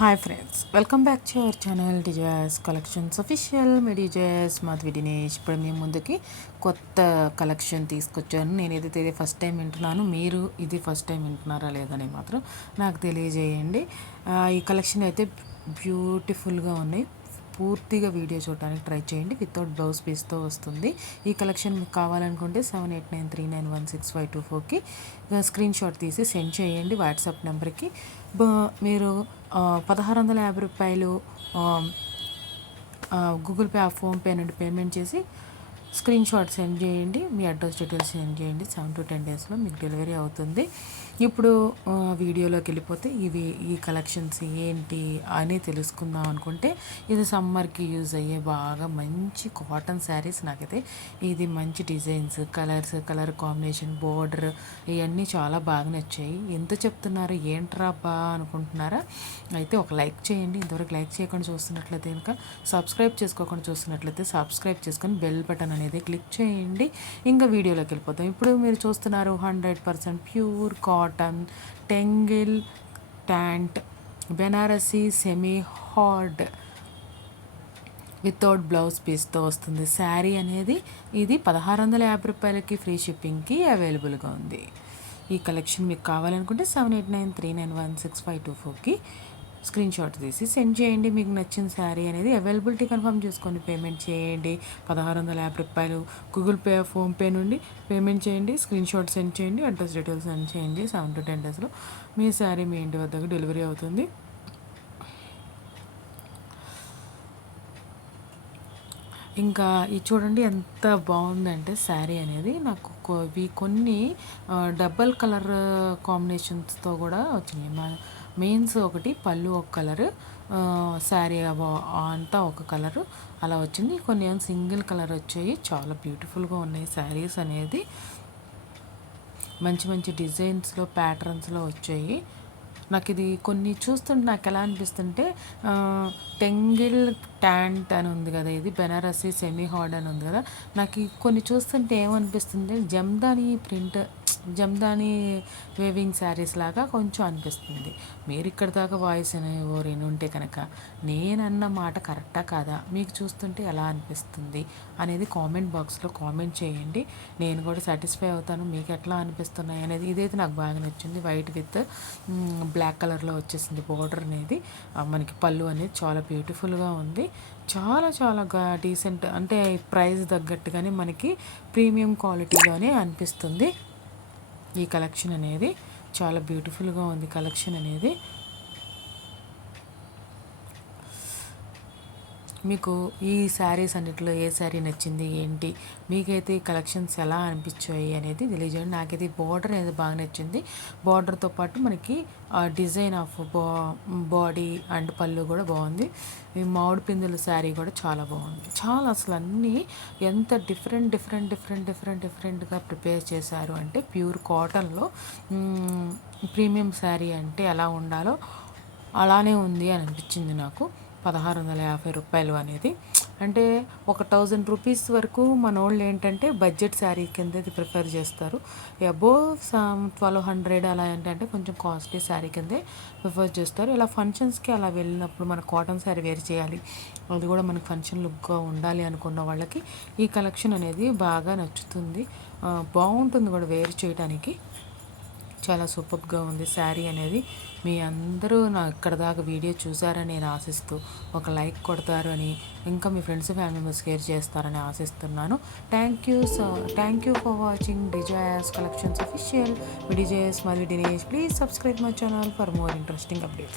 Hi friends, welcome back to our channel desires collections official. మీ desires Madhavi Dinesh. ఇప్పుడు మీ ముందుకి కొత్త కలెక్షన్ తీసుకొచ్చాను. నేను ఏదైతే ఇది ఫస్ట్ టైం వింటున్నాను, మీరు ఇది ఫస్ట్ టైం వింటున్నారా లేదని మాత్రం నాకు తెలియజేయండి. ఈ కలెక్షన్ అయితే బ్యూటిఫుల్గా ఉన్నాయి. పూర్తిగా వీడియో చూడడానికి ట్రై చేయండి. వితౌట్ బ్లౌజ్ పీస్తో వస్తుంది. ఈ కలెక్షన్ మీకు కావాలనుకుంటే 7893916524కి స్క్రీన్ షాట్ తీసి సెండ్ చేయండి వాట్సాప్ నెంబర్కి. మీరు 1650 రూపాయలు గూగుల్ పే, ఫోన్పే నుండి పేమెంట్ చేసి స్క్రీన్ షాట్ సెండ్ చేయండి. మీ అడ్రస్ డీటెయిల్స్ సెండ్ చేయండి. 7 to 10 డేస్లో మీకు డెలివరీ అవుతుంది. ఇప్పుడు వీడియోలోకి వెళ్ళిపోతే ఈ కలెక్షన్స్ ఏంటి అని తెలుసుకుందాం అనుకుంటే, ఇది సమ్మర్కి యూజ్ అయ్యే బాగా మంచి కాటన్ శారీస్. నాకైతే ఇది మంచి డిజైన్స్, కలర్ కాంబినేషన్, బోర్డర్ ఇవన్నీ చాలా బాగా నచ్చాయి. ఎంత చెప్తున్నారు ఏంట్రా బా అనుకుంటున్నారా? అయితే ఒక లైక్ చేయండి. ఇంతవరకు లైక్ చేయకుండా చూస్తున్నట్లయితే కనుక, సబ్స్క్రైబ్ చేసుకోకుండా చూస్తున్నట్లయితే సబ్స్క్రైబ్ చేసుకొని బెల్ బటన్ అనేది క్లిక్ చేయండి. ఇంకా వీడియోలోకి వెళ్ళిపోతాం. ఇప్పుడు మీరు చూస్తున్నారు 100% pure cotton Tangail tant Banarasi semi hard without blouse పీస్తో వస్తుంది శారీ అనేది. ఇది 1650 రూపాయలకి ఫ్రీ షిప్పింగ్కి అవైలబుల్గా ఉంది. ఈ కలెక్షన్ మీకు కావాలనుకుంటే 7893916524కి స్క్రీన్ షాట్ తీసి సెండ్ చేయండి. మీకు నచ్చిన శారీ అనేది అవైలబిలిటీ కన్ఫర్మ్ చేసుకొని పేమెంట్ చేయండి. 1650 రూపాయలు గూగుల్ పే, ఫోన్పే నుండి పేమెంట్ చేయండి. స్క్రీన్ షాట్ సెండ్ చేయండి. అడ్రస్ డీటెయిల్స్ సెండ్ చేయండి. 7 to 10 డేస్లో మీ శారీ మీ ఇంటి వద్దకు డెలివరీ అవుతుంది. ఇంకా ఇది చూడండి ఎంత బాగుందంటే శారీ అనేది. నాకు కొన్ని డబల్ కలర్ కాంబినేషన్స్తో కూడా వచ్చినాయి. మెయిన్స్ ఒకటి, పళ్ళు ఒక కలరు, శారీ అంతా ఒక కలరు అలా వచ్చింది. కొన్ని ఏమో సింగిల్ కలర్ వచ్చాయి. చాలా బ్యూటిఫుల్గా ఉన్నాయి శారీస్ అనేది. మంచి మంచి డిజైన్స్లో, ప్యాటర్న్స్లో వచ్చాయి. నాకు ఇది కొన్ని చూస్తుంటే నాకు ఎలా అనిపిస్తుంటే, టెంగిల్ ట్యాంట్ అని ఉంది కదా, ఇది బెనారసీ సెమీ హార్డ్ అని ఉంది కదా, నాకు కొన్ని చూస్తుంటే ఏమనిపిస్తుంది, జమ్దాని వేవింగ్ శారీస్ లాగా కొంచెం అనిపిస్తుంది. మీరు ఇక్కడ దాకా వాయిస్ ఓవర్ ఉంటే కనుక నేనన్న మాట కరెక్టా కాదా, మీకు చూస్తుంటే ఎలా అనిపిస్తుంది అనేది కామెంట్ బాక్స్లో కామెంట్ చేయండి. నేను కూడా సాటిస్ఫై అవుతాను మీకు ఎట్లా అనిపిస్తున్నాయి అనేది. ఇదైతే నాకు బాగా నచ్చింది. వైట్ విత్ బ్లాక్ కలర్లో వచ్చేసింది బోర్డర్ అనేది. మనకి పళ్ళు అనేది చాలా బ్యూటిఫుల్గా ఉంది. చాలా చాలా డీసెంట్, అంటే ప్రైస్ తగ్గట్టుగానే మనకి ప్రీమియం క్వాలిటీలోనే అనిపిస్తుంది. ఈ కలెక్షన్ అనేది చాలా బ్యూటిఫుల్గా ఉంది. కలెక్షన్ అనేది మీకు ఈ శారీస్ అన్నిటిలో ఏ శారీ నచ్చింది ఏంటి, మీకైతే ఈ కలెక్షన్స్ ఎలా అనిపించాయి అనేది తెలియజేయండి. నాకైతే ఈ బార్డర్ అనేది బాగా నచ్చింది. బార్డర్తో పాటు మనకి డిజైన్ ఆఫ్ బాడీ అండ్ పళ్ళు కూడా బాగుంది. ఈ మామిడి పిందుల శారీ కూడా చాలా బాగుంది. చాలా అసలు అన్నీ ఎంత డిఫరెంట్గా ప్రిపేర్ చేశారు అంటే, ప్యూర్ కాటన్లో ప్రీమియం శారీ అంటే ఎలా ఉండాలో అలానే ఉంది అని అనిపించింది నాకు. 1650 రూపాయలు అనేది అంటే 1000 రూపీస్ వరకు మన వాళ్ళు ఏంటంటే బడ్జెట్ శారీ కింద ప్రిఫర్ చేస్తారు. అబోవ్ 1200 అలా ఏంటంటే కొంచెం కాస్ట్లీ శారీ కిందే ప్రిఫర్ చేస్తారు. ఇలా ఫంక్షన్స్కి అలా వెళ్ళినప్పుడు మన కాటన్ శారీ వేర్ చేయాలి, అది కూడా మనకి ఫంక్షన్ లుక్గా ఉండాలి అనుకున్న వాళ్ళకి ఈ కలెక్షన్ అనేది బాగా నచ్చుతుంది. బాగుంటుంది కూడా వేర్ చేయడానికి. చాలా సూపర్గా ఉంది శారీ అనేది. మీ అందరూ నా ఇక్కడ దాకా వీడియో చూసారని నేను ఆశిస్తూ ఒక లైక్ కొడతారు అని, ఇంకా మీ ఫ్రెండ్స్ ఫ్యామిలీ మెంబర్స్ షేర్ చేస్తారని ఆశిస్తున్నాను. Thank you for watching desires collections official. మీ డిజైర్స్ మరియు Dinesh. Please subscribe my channel for more interesting updates.